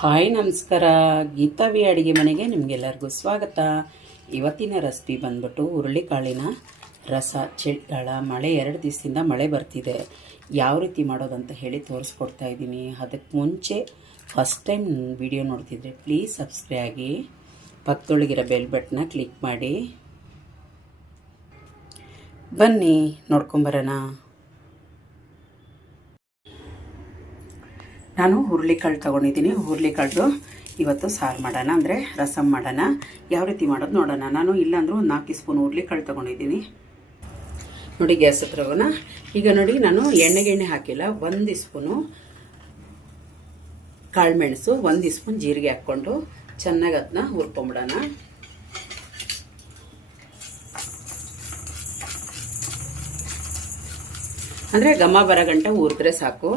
Hi ನಮಸ್ಕಾರ, ಗೀತಾವಿ ಅಡುಗೆ ಮನೆಗೆ ನಿಮಗೆಲ್ಲರಿಗೂ ಸ್ವಾಗತ. ಇವತ್ತಿನ ರೆಸಿಪಿ ಬಂದ್ಬಿಟ್ಟು ಹುರುಳಿಕಾಳಿನ ರಸ. ಚಳಿಗಾಲ, ಮಳೆ 2 ದಿವಸದಿಂದ ಮಳೆ ಬರ್ತಿದೆ. ಯಾವ ರೀತಿ ಮಾಡೋದಂತ ಹೇಳಿ ತೋರಿಸ್ಕೊಡ್ತಾ ಇದ್ದೀನಿ. ಅದಕ್ಕೆ ಮುಂಚೆ ಫಸ್ಟ್ ಟೈಮ್ ವಿಡಿಯೋ ನೋಡ್ತಿದ್ರೆ ಪ್ಲೀಸ್ ಸಬ್ಸ್ಕ್ರೈಬ್ ಆಗಿ, ಪಕ್ಕದೊಳಗಿರೋ ಬೆಲ್ ಬಟನ್ನ ಕ್ಲಿಕ್ ಮಾಡಿ. ಬನ್ನಿ ನೋಡ್ಕೊಂಬರೋಣ. ನಾನು ಹುರುಳಿಕಾಳು ತೊಗೊಂಡಿದ್ದೀನಿ. ಹುರುಳಿಕಾಳು ಇವತ್ತು ಸಾರು ಮಾಡೋಣ, ಅಂದರೆ ರಸಮ್ ಮಾಡೋಣ. ಯಾವ ರೀತಿ ಮಾಡೋದು ನೋಡೋಣ. ನಾನು ಇಲ್ಲಾಂದ್ರೂ ಒಂದು 4 ಸ್ಪೂನ್ ಹುರುಳಿಕಾಳು ತೊಗೊಂಡಿದ್ದೀನಿ. ನೋಡಿ, ಗ್ಯಾಸ್ ಹತ್ರ ಹೋಗೋಣ. ಈಗ ನೋಡಿ, ನಾನು ಎಣ್ಣೆ ಹಾಕಿಲ್ಲ. 1 ಸ್ಪೂನು ಕಾಳುಮೆಣಸು, 1 ಸ್ಪೂನ್ ಜೀರಿಗೆ ಹಾಕ್ಕೊಂಡು ಚೆನ್ನಾಗಿ ಅದನ್ನ ಹುರ್ಕೊಂಬಿಡೋಣ. ಅಂದರೆ ಘಮ ಬರೋ ಗಂಟ ಹುರಿದ್ರೆ ಸಾಕು.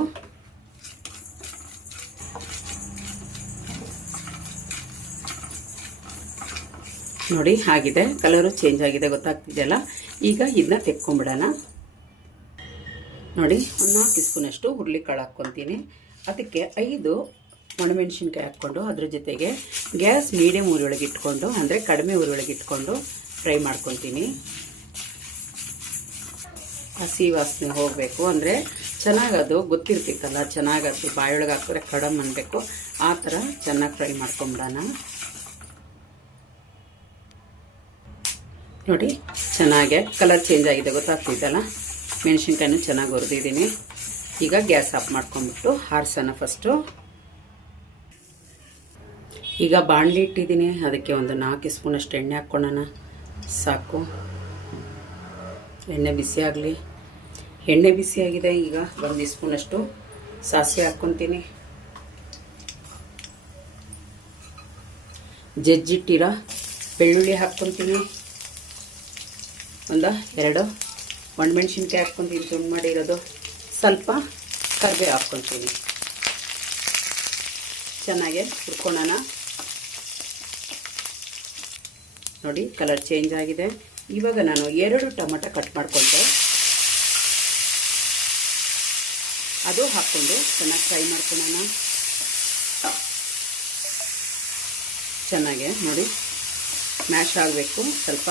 ನೋಡಿ, ಆಗಿದೆ. ಕಲರು ಚೇಂಜ್ ಆಗಿದೆ, ಗೊತ್ತಾಗ್ತಿದೆಯಲ್ಲ. ಈಗ ಇದನ್ನ ತೆಕ್ಕೊಂಬಿಡೋಣ. ನೋಡಿ, 1 4 ಸ್ಪೂನಷ್ಟು ಹುರುಳಿಕಾಳು ಹಾಕ್ಕೊತೀನಿ. ಅದಕ್ಕೆ 5 ಒಣಮೆಣಸಿನ್ಕಾಯಿ ಹಾಕ್ಕೊಂಡು ಅದ್ರ ಜೊತೆಗೆ ಗ್ಯಾಸ್ ಮೀಡಿಯಮ್ ಉರಿಯೊಳಗೆ ಇಟ್ಕೊಂಡು, ಅಂದರೆ ಕಡಿಮೆ ಉರಿಯೊಳಗೆ ಇಟ್ಕೊಂಡು ಫ್ರೈ ಮಾಡ್ಕೊತೀನಿ. ಹಸಿ ವಾಸನೆ ಹೋಗಬೇಕು, ಅಂದರೆ ಚೆನ್ನಾಗದು ಗೊತ್ತಿರ್ತಿತ್ತಲ್ಲ, ಚೆನ್ನಾಗದು ಬಾಯೊಳಗೆ ಹಾಕಿದ್ರೆ ಕಡಮ್ ಅನ್ಬೇಕು. ಆ ಥರ ಚೆನ್ನಾಗಿ ಫ್ರೈ ಮಾಡ್ಕೊಂಬಿಡೋಣ. ನೋಡಿ, ಚೆನ್ನಾಗೆ ಕಲರ್ ಚೇಂಜ್ ಆಗಿದೆ, ಗೊತ್ತಾಗ್ತಿದ್ದಲ್ಲ. ಮೆಣಸಿನ್ಕಾಯಿನೂ ಚೆನ್ನಾಗಿ ಹುರಿದಿದ್ದೀನಿ. ಈಗ ಗ್ಯಾಸ್ ಆಫ್ ಮಾಡ್ಕೊಂಡ್ಬಿಟ್ಟು ಆರಿಸೋಣ ಫಸ್ಟು. ಈಗ ಬಾಣಲಿ ಇಟ್ಟಿದ್ದೀನಿ. ಅದಕ್ಕೆ ಒಂದು 4 ಸ್ಪೂನಷ್ಟು ಎಣ್ಣೆ ಹಾಕ್ಕೊಳ್ಳೋಣ. ಸಾಕು, ಎಣ್ಣೆ ಬಿಸಿ ಆಗಲಿ. ಎಣ್ಣೆ ಬಿಸಿಯಾಗಿದೆ. ಈಗ 1 ಸ್ಪೂನಷ್ಟು ಸಾಸಿವೆ ಹಾಕ್ಕೊತೀನಿ. ಜಜ್ಜಿಟ್ಟಿರೋ ಬೆಳ್ಳುಳ್ಳಿ ಹಾಕ್ಕೊತೀನಿ. 2 ಒಣಮೆಣಸಿನ್ಕಾಯಿ ಹಾಕ್ಕೊಂತೀನಿ, ತುಂಡು ಮಾಡಿರೋದು. ಸ್ವಲ್ಪ ಕರಿಬೇವು ಹಾಕ್ಕೊತೀನಿ. ಚೆನ್ನಾಗೆ ಹುರ್ಕೊಳ್ಳೋಣ. ನೋಡಿ, ಕಲರ್ ಚೇಂಜ್ ಆಗಿದೆ. ಇವಾಗ ನಾನು 2 ಟೊಮೆಟೊ ಕಟ್ ಮಾಡಿಕೊಂಡೆ, ಅದು ಹಾಕ್ಕೊಂಡು ಚೆನ್ನಾಗಿ ಫ್ರೈ ಮಾಡ್ಕೊಳ್ಳೋಣ. ಚೆನ್ನಾಗೆ ನೋಡಿ, ಮ್ಯಾಶ್ ಆಗಬೇಕು ಸ್ವಲ್ಪ.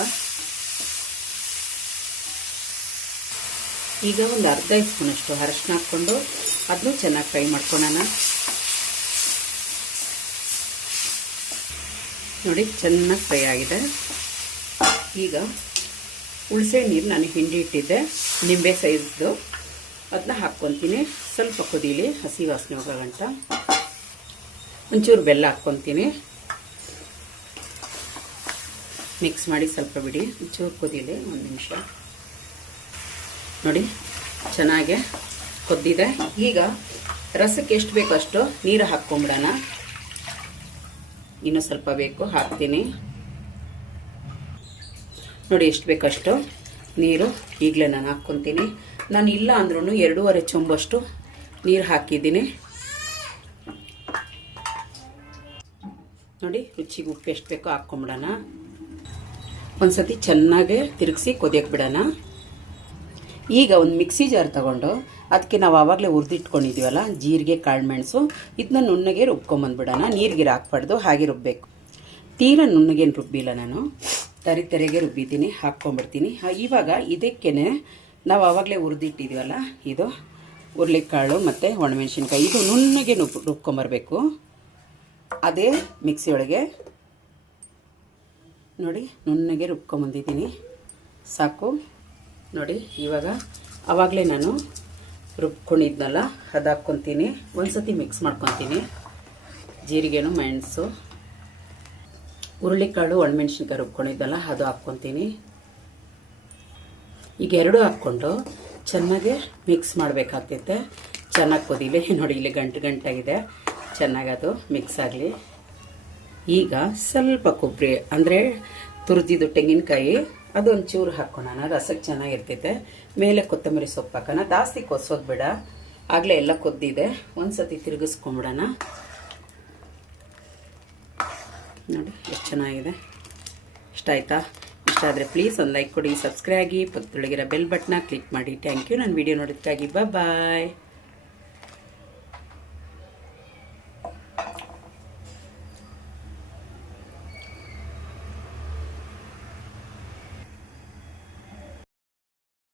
ಈಗ ಒಂದು ಅರ್ಧ ಸ್ಪೂನಷ್ಟು ಅರಶಿನ ಹಾಕ್ಕೊಂಡು ಅದನ್ನು ಚೆನ್ನಾಗಿ ಫ್ರೈ ಮಾಡ್ಕೊಳ್ಳೋಣ. ನೋಡಿ, ಚೆನ್ನಾಗಿ ಫ್ರೈ ಆಗಿದೆ. ಈಗ ಹುಣಸೆ ನೀರು ನಾನು ಹಿಂಡಿ ಇಟ್ಟಿದ್ದೆ, ನಿಂಬೆ ಸೈಜ್ದು, ಅದನ್ನ ಹಾಕ್ಕೊತೀನಿ. ಸ್ವಲ್ಪ ಕುದೀಲಿ, ಹಸಿ ವಾಸನೆ ಹೋಗೋ ಗಂಟ. ಒಂಚೂರು ಬೆಲ್ಲ ಹಾಕ್ಕೊತೀನಿ. ಮಿಕ್ಸ್ ಮಾಡಿ ಸ್ವಲ್ಪ ಬಿಡಿ, ಒಂಚೂರು ಕುದೀಲಿ, 1 ನಿಮಿಷ. ನೋಡಿ, ಚೆನ್ನಾಗೆ ಕೊದ್ದಿದೆ. ಈಗ ರಸಕ್ಕೆ ಎಷ್ಟು ಬೇಕೋ ಅಷ್ಟು ನೀರು ಹಾಕ್ಕೊಂಬಿಡೋಣ. ಇನ್ನೂ ಸ್ವಲ್ಪ ಬೇಕು, ಹಾಕ್ತೀನಿ. ನೋಡಿ, ಎಷ್ಟು ಬೇಕಷ್ಟು ನೀರು ಈಗಲೇ ನಾನು ಹಾಕ್ಕೊತೀನಿ. ನಾನು ಇಲ್ಲ ಅಂದ್ರೂ 2.5 ಚೊಂಬಷ್ಟು ನೀರು ಹಾಕಿದ್ದೀನಿ. ನೋಡಿ, ರುಚಿಗೆ ಉಪ್ಪು ಎಷ್ಟು ಬೇಕೋ ಹಾಕ್ಕೊಂಬಿಡೋಣ. ಒಂದ್ಸತಿ ಚೆನ್ನಾಗೆ ತಿರುಗಿಸಿ ಕೊದಿಯಕ್ಕೆ ಬಿಡೋಣ. ಈಗ ಒಂದು ಮಿಕ್ಸಿ ಜಾರ್ ತಗೊಂಡು ಅದಕ್ಕೆ ನಾವು ಆವಾಗಲೇ ಹುರಿದಿಟ್ಕೊಂಡಿದ್ದೀವಲ್ಲ ಜೀರಿಗೆ, ಕಾಳುಮೆಣಸು, ಇದನ್ನ ನುಣ್ಣಗೆ ರುಬ್ಕೊಂಬಂದ್ಬಿಡೋಣ. ನೀರಿಗೆ ಹಾಕ್ಬಾರ್ದು, ಹಾಗೆ ರುಬ್ಬಬೇಕು. ತೀರಾ ನುಣ್ಣಗೇನು ರುಬ್ಬಿಲ್ಲ ನಾನು, ತರಿಗೆ ರುಬ್ಬಿದ್ದೀನಿ. ಹಾಕ್ಕೊಂಬಿಡ್ತೀನಿ. ಇವಾಗ ಇದಕ್ಕೇ ನಾವು ಆವಾಗಲೇ ಹುರಿದಿಟ್ಟಿದ್ದೀವಲ್ಲ, ಇದು ಹುರುಳಿಕಾಳು ಮತ್ತು ಒಣಮೆಣಸಿನ್ಕಾಯಿ, ಇದು ನುಣ್ಣಗೆ ರುಬ್ಕೊಂಬರ್ಬೇಕು. ಅದೇ ಮಿಕ್ಸಿಯೊಳಗೆ ನೋಡಿ ನುಣ್ಣಗೆ ರುಬ್ಕೊಂಬಂದಿದ್ದೀನಿ. ಸಾಕು. ನೋಡಿ, ಇವಾಗ ಆವಾಗಲೇ ನಾನು ರುಬ್ಕೊಂಡಿದ್ನಲ್ಲ ಅದು ಹಾಕ್ಕೊತೀನಿ. ಒಂದ್ಸತಿ ಮಿಕ್ಸ್ ಮಾಡ್ಕೊತೀನಿ. ಜೀರಿಗೆನು, ಮೆಣಸು, ಹುರುಳಿಕಾಳು, ಒಣಮೆಣ್ಸಿನ್ಕಾಯಿ ರುಬ್ಕೊಂಡಿದ್ದಲ್ಲ ಅದು ಹಾಕ್ಕೊತೀನಿ. ಈಗ 2 ಹಾಕ್ಕೊಂಡು ಚೆನ್ನಾಗೆ ಮಿಕ್ಸ್ ಮಾಡಬೇಕಾಗ್ತೈತೆ. ಚೆನ್ನಾಗಿ ಕುದೀಲಿ. ನೋಡಿ, ಇಲ್ಲಿ ಗಂಟಾಗಿದೆ. ಚೆನ್ನಾಗಿ ಅದು ಮಿಕ್ಸ್ ಆಗಲಿ. ಈಗ ಸ್ವಲ್ಪ ಕೊಬ್ಬರಿ, ಅಂದರೆ ತುರಿದಿದ್ದು ತೆಂಗಿನಕಾಯಿ, ಅದೊಂಚೂರು ಹಾಕ್ಕೊಳ್ಳೋಣ. ರಸಕ್ಕೆ ಚೆನ್ನಾಗಿರ್ತೈತೆ. ಮೇಲೆ ಕೊತ್ತಂಬರಿ ಸೊಪ್ಪು ಹಾಕೋಣ. ಜಾಸ್ತಿ ಕೊಸೋದು ಬೇಡ, ಆಗಲೇ ಎಲ್ಲ ಕೊದ್ದಿದೆ. ಒಂದ್ಸತಿ ತಿರುಗಿಸ್ಕೊಂಬಿಡೋಣ. ನೋಡಿ, ಎಷ್ಟು ಚೆನ್ನಾಗಿದೆ. ಇಷ್ಟ ಆಯಿತಾ? ಇಷ್ಟ ಆದರೆ ಪ್ಲೀಸ್ ಒಂದು ಲೈಕ್ ಕೊಡಿ, ಸಬ್ಸ್ಕ್ರೈಬ್ ಆಗಿ, ಪಕ್ಕದೊಳಗಿರೋ ಬೆಲ್ ಬಟನ್ನ ಕ್ಲಿಕ್ ಮಾಡಿ. ಥ್ಯಾಂಕ್ ಯು ನನ್ನ ವಿಡಿಯೋ ನೋಡೋದಕ್ಕಾಗಿ. ಬಾಯ್.